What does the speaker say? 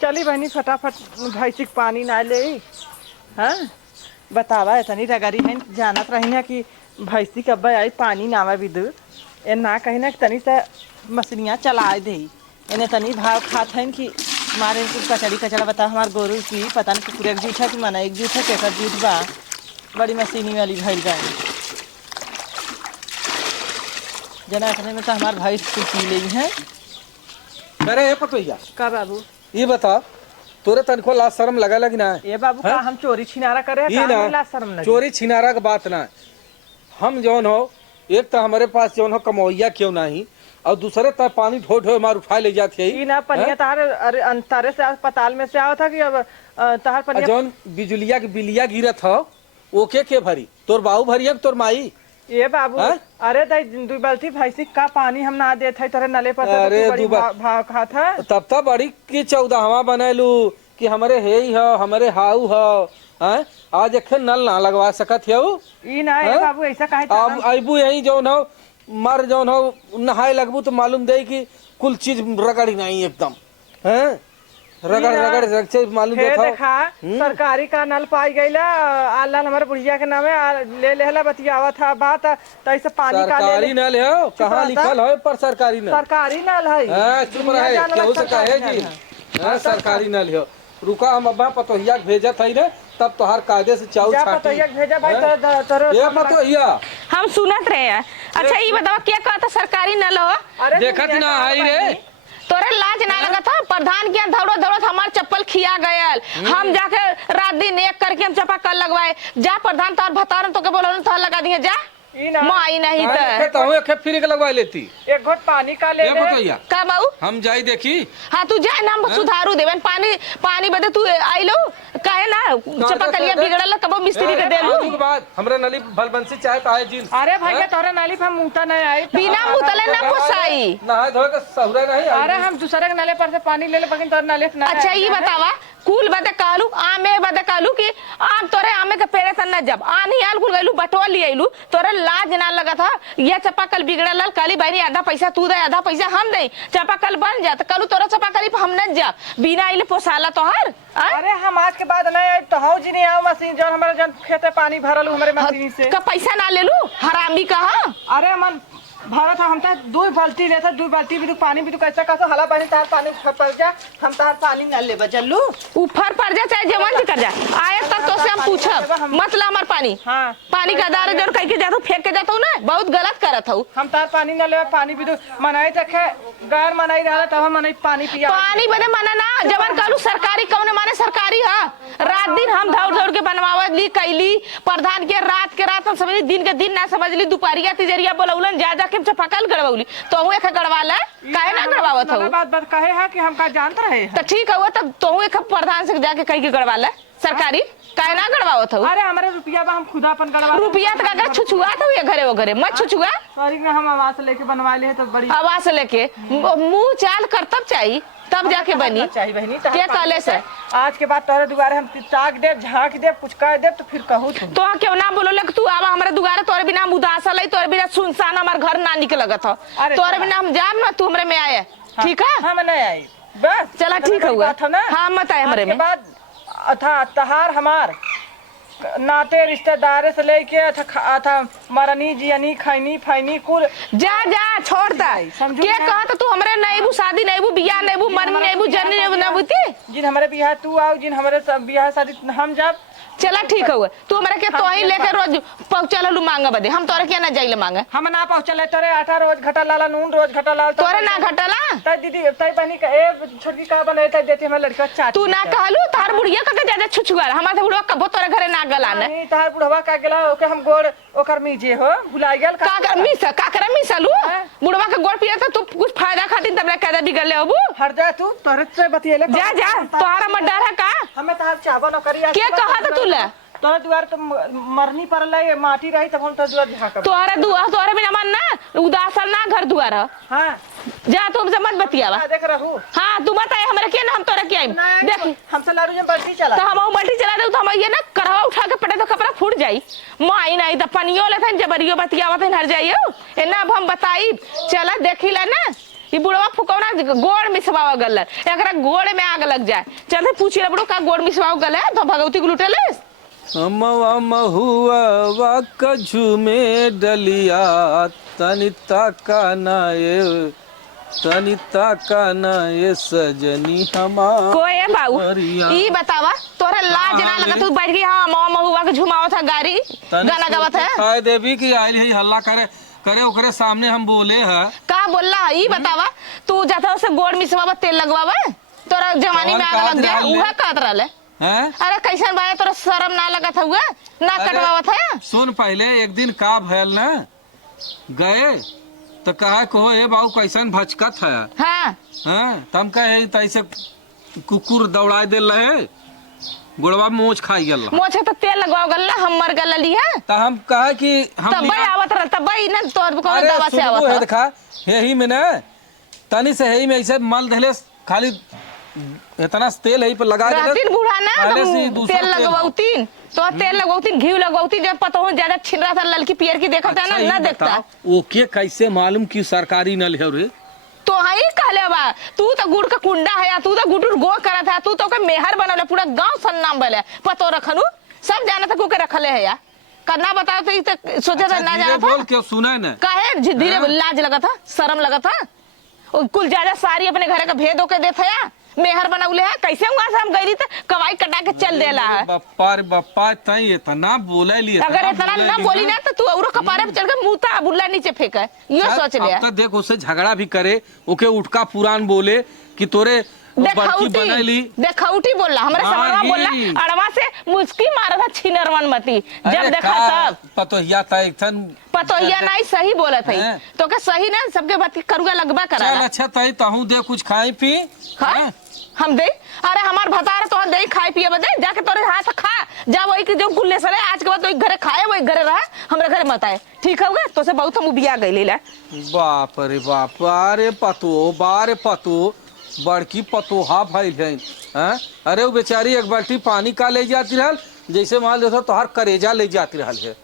चली बहनी फटाफट भैंसी के पानी ना ले। हाँ बतावा इतनी रगड़ी है जानत रही है कि भैंसी कब आई पानी नावा विदु ए ना कहीं ना तनी सा मछलियाँ चलाए दे इन्हें तनी भाव खात है कि मारे कुछ कचड़ी कचड़ा बता हमार गोरू की पता नहीं पूरे एक जूठ है कि मना एक जूठ है केकर जूठ बा बड़ी मशीनी वाली भैल गए जना इतने में तो हमार भैंस कुछ पी ली है। अरे पतोहिया का बाबू ये बता तोरे तनिको लाज शर्म लगा लगी ना ये बाबू का हम चोरी छिनारा करे ये ना चोरी छिनारा का बात ना हम जौन हो एक तो हमारे पास जौन हो कमौइया क्यों नहीं और दूसरे तरफ पानी ढो ढो मार उठा ले जाती है ना पनिया तार अरे अंतरे से अस्पताल में से आओ था कि अब तार पनिया जौन बिजुलिया की बिलिया गिरत हो ओके के भरी तोर बाऊ भरी तोर माई ये बाबू अरे दाई दू बाल्टी भैंसी का पानी हम ना देते है तेरे नले पर अरे बड़ी भाव खात है तब तब बड़ी की 14वां बनैलू कि हमारे हे ही हो हमारे हाउ हो हैं आज एक नल ना लगवा सकत है ई ना है बाबू ऐसा काहे अब अबू यही जौन हो मर जौन हो नहाए लगबू तो मालूम दे कि कुल चीज रगड़ी नहीं एकदम हैं रगड़ रगड़ रगचे मालूम देता देखा सरकारी का नल पाई गईला आला हमारे बुढ़िया के नामे ले लेला बतियावा था बात तो ऐसे पानी का सरकारी नल है कहाँ लिखल है पर सरकारी नल सरकारी नल है हां चुप रहे केहू से कहे जी हां सरकारी नल है रुका हम अब्बा पतोहिया के भेजत है ने तब तोहार कायदे से चाउ छाटी पतोहिया भेजा भाई तोरे ये पतोहिया हम सुनत रहे हैं। अच्छा ये बताओ क्या कहता सरकारी नल हो देखत ना आई रे तोरे लाज ना लगा था प्रधान के धौड़ो धौड़ो हमार चप्पल खिया गयल हम जाके रात दिन एक करके हम चपा कल लगवाए जा प्रधान तार भतारन तो के बोलन तो लगा दिए जा माई नहीं तो हूं एक फ्री के लगवा लेती एक घोट पानी का ले ले का बाऊ हम जाई देखी हां तू जा ना सुधारू देवन पानी पानी बदे तू आई लो काहे ना चपकलिया बिगड़ल कबो मिस्त्री के देलू के बाद हमरे नली भलबंसी चाहे तो आए जिन अरे भैया तोरे नाली पे मुंता नहीं आई बिना मुतले ना पोसाई नहाए धोए के सहुरा नहीं अरे हम दूसरे के नाले पर से पानी ले ले बकिन तोरे नाले पे ना अच्छा ये बतावा कुल बदे कालू आमे बदे कालू कि आम तोरे आमे के पेड़े तन न जब आनी आल कुल गइलू बटवा li आइलू तोरे लाज ना लगा था ये चपाकल बिगड़ल काली बहनी आधा पैसा तू दे आधा पैसा हम दे चपाकल बन जा त कलू तोरा चपाकली पे हम न जा बिना आइले पोसाला तोहर अरे हम आज के बाद नहीं आई तो हौ जी नहीं आओ मशीन जो हमारे जन खेते पानी भरलू हमारे मशीन से का पैसा ना ले लू हरामी कहा अरे मन भारत हम तो दो बाल्टी लेता दो बाल्टी भी पानी भी तो कैसा कैसा हला पानी तार पानी पड़ जा हम तार पानी न ले बचलू ऊपर पड़ जा चाहे जवन कर जा आए तब तो से हम पूछब मतलब हमार पानी हां पानी का दार जरूर कह के जातो फेंक के जातो ना बहुत गलत करत हूं हम तार पानी न ले पानी भी तो मनाई तक गैर मनाई रहा तब हम मनाई पानी पिया पानी बने मना ना जवन कालू सरकारी कौन माने सरकारी हां रात दिन हम दौड़ दौड़ के बनवावत ली कैली प्रधान के रात हम समझ दिन के दिन ना समझ ली दुपहरिया तिजरिया बोलौलन जा के चपकल गड़वाउली तो एक गड़वाला काहे ना गड़वावत हो बात कहे है कि हम का जानत रहे तो ठीक है तब तो एक प्रधान से जाके कह के गड़वाला सरकारी काहे ना गड़वावत हो अरे हमारे रुपया बा हम खुद अपन गड़वा रुपया तो का छुछुआ तो ये घरे वो घरे मत छुछुआ सॉरी में हम आवाज लेके बनवा ले तो बड़ी आवाज लेके मुंह चाल कर तब चाहिए तब जाके बनी चाहिए बहनी क्या कहले से आज के बाद तोरे दुआरे हम ताक दे झांक दे कुछ कह दे तो फिर कहू तो क्यों ना बोलो ले तू आवा हमारे दुआरे तोरे बिना उदासल है तोरे बिना सुनसान हमार घर ना निकल लगत हो तोरे बिना हम जाम ना तू हमरे में आए ठीक है हम नहीं आई बस चला ठीक हुआ हां मत आए हमरे में बाद अथा तहार हमार नाते रिश्तेदार से लेके था मरनी जियनी खैनी फैनी कुल जा जा छोड़ दे के कहत तू हमरे नईबू शादी नईबू बियाह नईबू मरनी नईबू जन्नी नईबू जिन हमारे बियाह तू आओ जिन हमारे बियाह शादी हम जब चला ठीक हुआ तू हमरा के तो ही लेके रोज पहुंचल लू मांगे बदे हम तोरे के ना जाइले मांगे हम ना पहुंचले तोरे आटा रोज घटा लाला नून रोज घटा लाल तोरे ना घटला तय दीदी तय बहनी का ए छोटकी का बने तय देते हम लड़का चाट तू ना कहलू तार बुढ़िया का ज्यादा छुछुआर हमार बुढ़वा कबो तोरे घरे ना गलाने नहीं तार बुढ़वा का गेला ओके हम गोड़ ओकर मीजे हो भुला गेल का कर मिसा का कर मिसलू बुढ़वा के गोड़ पिया तो तू कुछ फायदा खातिर तबरा कायदा बिगड़ ले अबू हट जा तू तोरे से बतिएले जा जा तोहरा मत डर है का हमें तार चाबो न करिया के कहत तू ले तोरे दुआर तो मरनी परले माटी रही तब हम तो दुआर झाकब तोरे दुआर तोरे बिना मन ना उदासल ना घर दुआर हां जा तू हमसे मत बतियावा देख रहू हां तू बताए हमरे के ना हम तोरे के आई देख हमसे लारू जब बल्टी चला तो हम बल्टी चला दे तो हम ये ना करवा उठा के पटे तो कपड़ा फूट जाई माई नहीं तो पनियो लेथन जबरियो बतियावत हर जाइयो एना अब हम बताई चला देखिला ना ई बुढ़वा फुकौना गोड़ मिसवावा गल एकरा गोड़ में आग लग जाए। चल पूछी रे बुढ़ो का गोड़ मिसवावा गल है तो भगवती को लुटेले। अमवा महुआ कझुमे डलिया तनिता का ना ये सजनी हमार। कोई है बाबू ई बतावा तोरा लाज ना लगा तू बैठ गई हां महुआ के झुमावत है गाड़ी गाना गावत है काय देवी की आइल है हल्ला करे ओकरे सामने हम बोले है का बोलला है ई बतावा तू जाता से गोड़ मिसवावा तेल लगवावा तोरा जवानी में आग लग गया उहा कहत रहले हैं। अरे कैसन भाई तोरा शर्म ना लगत हुआ ना कटवावत है। सुन पहले एक दिन का भयल ना गए तो कहा कहो ए बाबू कैसन भचकत है। हां हां तम कहे तैसे कुकुर दौड़ा दे रहे गोड़वा मोच खाई गेल मोछे तो तेल लगवाओ गल्ला हम मर गल लिया तो हम कहा कि हम तब भाई आवत रह तब भाई ना तोर को दवा से आवत है देखा यही में ना तनी से यही में ऐसे मल धले खाली इतना तेल है पे लगा दे रातिन बूढ़ा ना तेल लगवाउतीन तो तेल लगवाउतीन घी लगवाउतीन जब पता हो ज्यादा छिन रहा था ललकी पियर की देखा था ना ना देखता ओके कैसे मालूम कि सरकारी नल है रे तो हाई कहले बा तू तो गुड़ का कुंडा है तू तो गुड़ गो करत है तू तो के मेहर बनले पूरा गांव सन्नाम बले पतो रखनु सब जाना था को के रखले है यार करना बताओ तो ई सोचा था ना जाना था बोल के सुना ना काहे धीरे लाज लगा था शर्म लगा था कुल ज्यादा सारी अपने घर का भेद होके देता है मेहर बनौले है कैसे वहां से हम गई तो कवाई कटा के चल देला है बप्पा तई इतना बोले लिए अगर इतना ना बोली ना तो तू औरो कपारे पे चढ़ के मुंह बुल्ला नीचे फेंके ये सोच ले अब तो देख उससे झगड़ा भी करे ओके उठका पुरान बोले कि तोरे देखौटी बोलला हमरे समरवा बोलला अड़वा से मुस्की मारा था छिनरवन मती जब देखा सब पतोहिया था एकदम पतोहिया नहीं सही बोलत है तो के सही ना सबके बात करुआ लगबा करा चल अच्छा तई तहू दे कुछ खाई पी हां हम दे अरे हमार भतार तो दे खाई पिए बदे जाके तोरे हाथ खा जा वही के जो गुल्ले सरे आज के बाद तो घरे खाए वही घरे रहा हमरे घरे मत आए ठीक होगा तो से बहुत हम बिया गइले ला बाप रे बाप अरे पतो बारे पतो बड़की पतोहा भाई है हैं। अरे वो बेचारी एक बाल्टी पानी का ले जाती रहल जैसे मान लो तो हर करेजा ले जाती रहल है।